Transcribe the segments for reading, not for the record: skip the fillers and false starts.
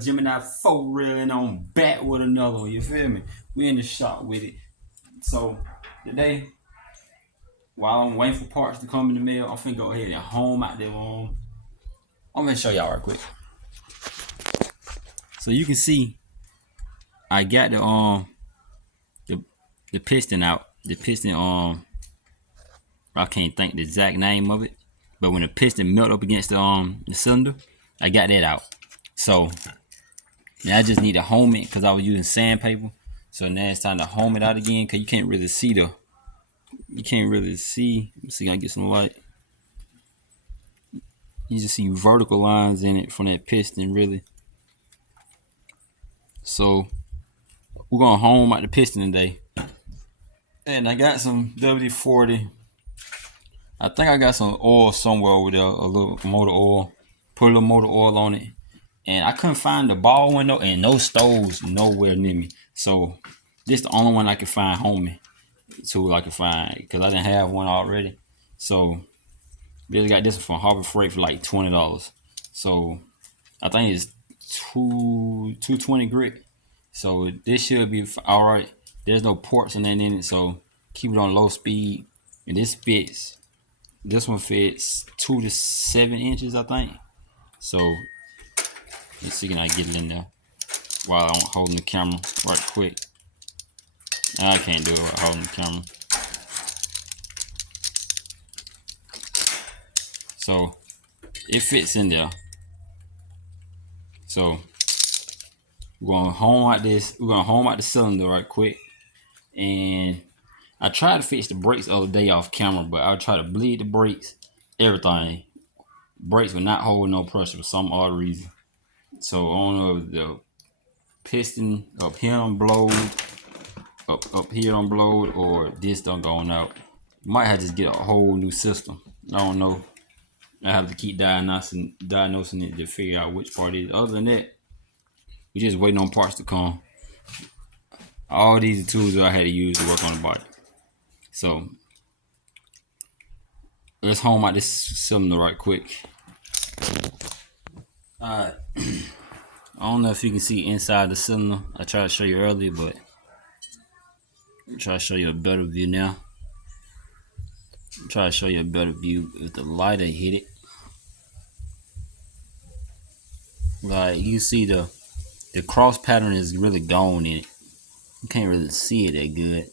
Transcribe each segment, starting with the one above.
Gemini 4 reeling on back with another one. You feel me? We in the shop with it. So today, while I'm waiting for parts to come in the mail, I'm finna go ahead and home out there. I'm gonna show y'all right quick. So you can see I got the the piston out. The piston I can't think the exact name of it, but when the piston melt up against the cylinder, I got that out. So now I just need to home it because I was using sandpaper. So now it's time to home it out again because you can't really see Let me see, I can get some light. You just see vertical lines in it from that piston really. So we're gonna home out the piston today. And I got some WD-40. I think I got some oil somewhere over there, a little motor oil. Put a little motor oil on it. And I couldn't find the ball window and no stoves nowhere near me. So this the only one I could find homie tool I could find because I didn't have one already. So really got this one from Harbor Freight for like $20. So I think it's 220 grit. So this should be all right. There's no ports and nothing in it, so keep it on low speed. And this fits. This one fits 2 to 7 inches, I think. So let's see can I get it in there while I'm holding the camera right quick. I can't do it while holding the camera. So it fits in there. So we're gonna home out the cylinder right quick. And I tried to fix the brakes the other day off camera, but I tried to bleed the brakes, everything. Brakes would not hold no pressure for some odd reason. So I don't know if the piston up here on blowed, up here on blowed, or this done going out. Might have to just get a whole new system. I don't know. I have to keep diagnosing it to figure out which part it is. Other than that, we just waiting on parts to come. All these are tools that I had to use to work on the body. So let's home out this cylinder right quick. Alright. I don't know if you can see inside the cylinder. I tried to show you earlier, but I'll try to show you a better view now. Try to show you a better view if the lighter hit it. Like you see the cross pattern is really gone in it. You can't really see it that good.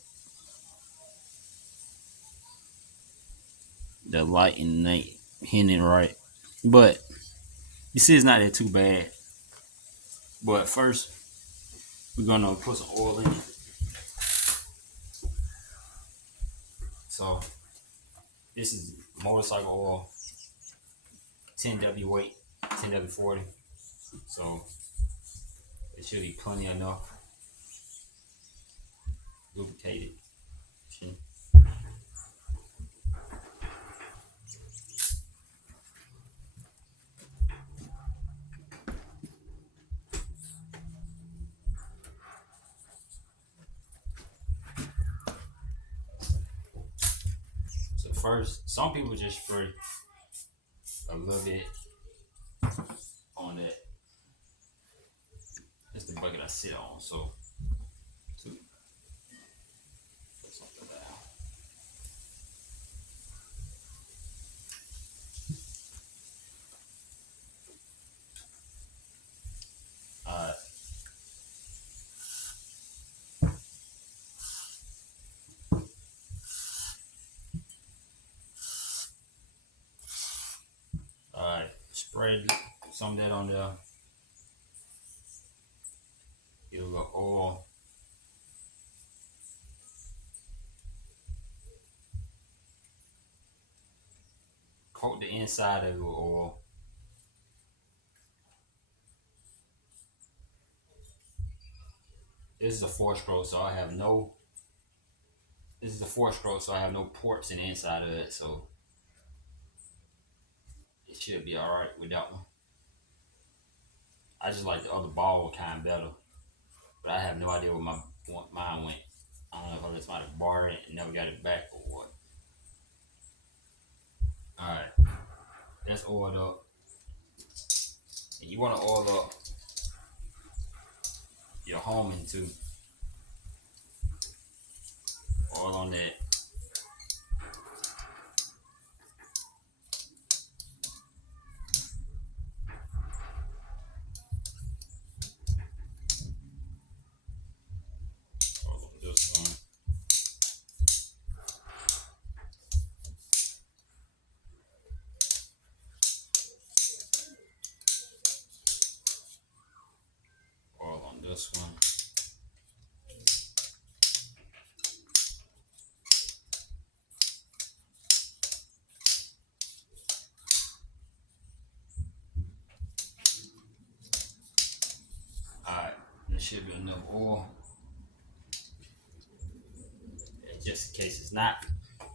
The light and ain't hitting it right. But you see it's not that too bad. But first we're gonna put some oil in it. So this is motorcycle oil, 10W weight, 10W40. So it should be plenty enough. Lubricated. So first, some people just spray a little bit on that. That's the bucket I sit on, so to put something down. Alright. Alright, spread some of that on there. Get a little oil. Coat the inside of it with oil. This is a 4-stroke, so I have no. This is a 4-stroke, so I have no ports in the inside of it, so it should be alright with that one. I just like the other ball kind better, but I have no idea where mine went. I don't know if I just might have borrowed it and never got it back or what. Alright, that's oiled up. And you want to oil up your home into. All on that. All on this one. All on this one. Alright, there should be enough oil. And just in case it's not, I'm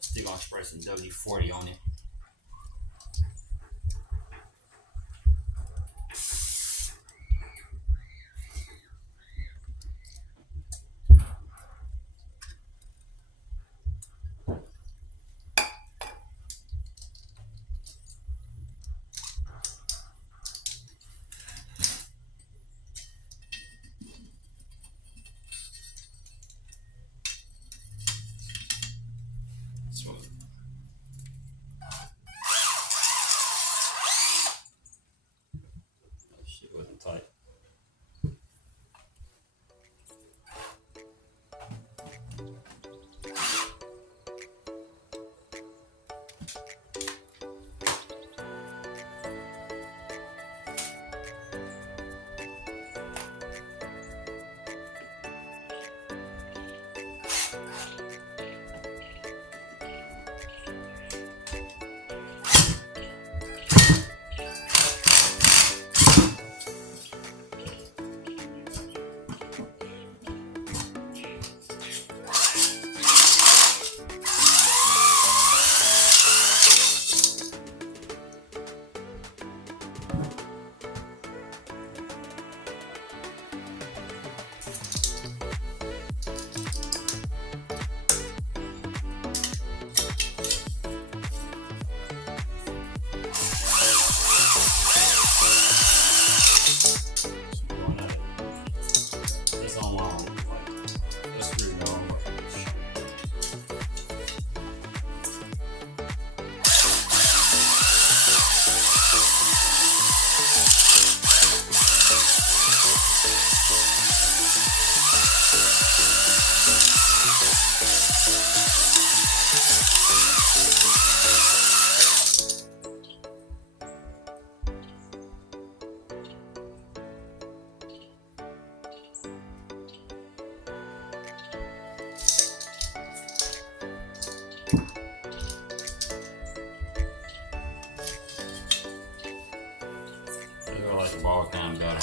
still gonna spray some WD-40 on it. Shit wasn't tight. I like the ball kind of better.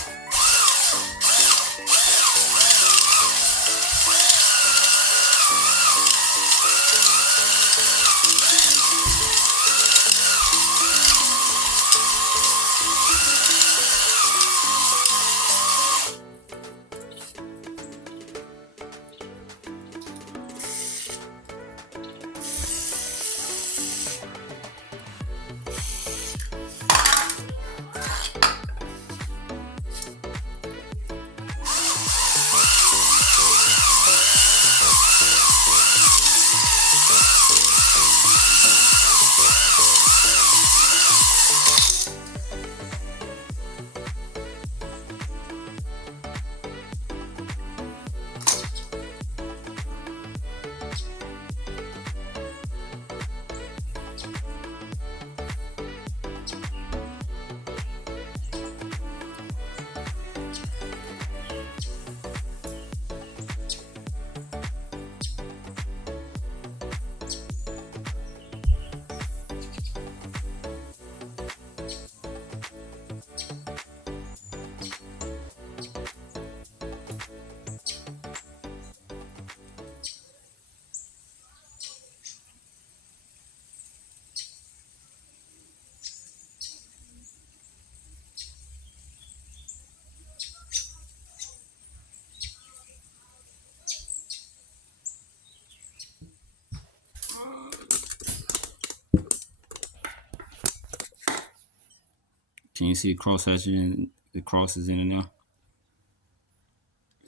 Can you see the cross hatching? The cross is in there.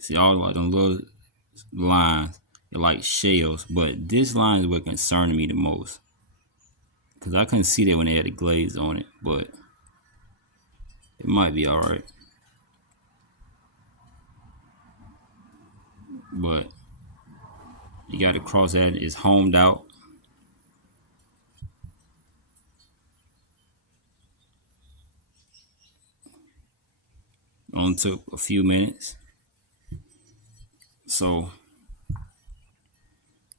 See all like them little lines, they're like shells, but this line is what concerned me the most because I couldn't see that when they had the glaze on it, but it might be all right. But you got to cross that. It's homed out. Only took a few minutes. So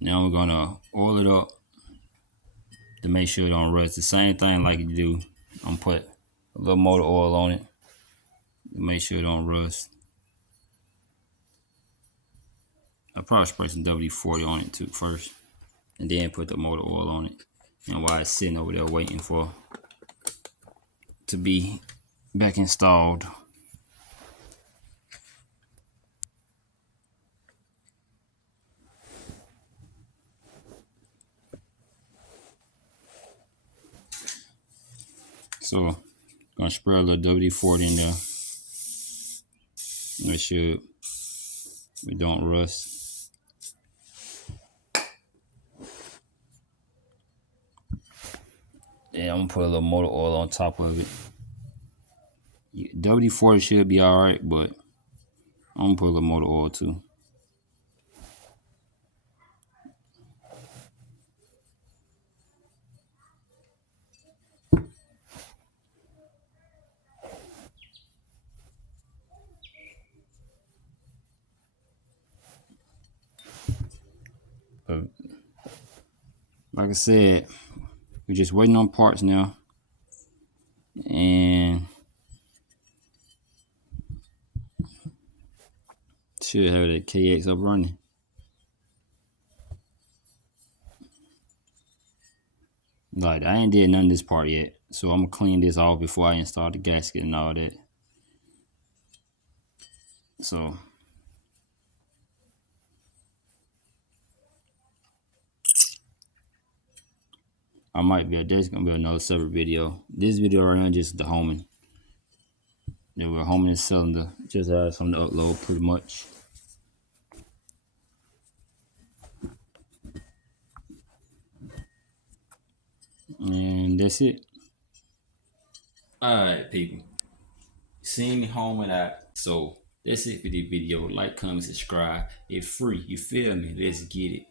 now we're gonna oil it up to make sure it don't rust. The same thing like you do. I'm gonna put a little motor oil on it to make sure it don't rust. I probably spray some WD-40 on it too first, and then put the motor oil on it. And while it's sitting over there waiting for to be back installed. So gonna spray a little WD-40 in there. Make sure we don't rust. Yeah, I'm gonna put a little motor oil on top of it. WD-40 should be all right, but I'm gonna put a little motor oil too. But like I said, we're just waiting on parts now, and should have that KX up running. Like I ain't did none of this part yet, so I'm gonna clean this off before I install the gasket and all that. So I might be. There's gonna be another separate video. This video right now just the homing. Yeah, we're homing this cylinder. Just have something to upload pretty much. And that's it. Alright, people. Seeing me homing out. So that's it for this video. Like, comment, subscribe. It's free. You feel me? Let's get it.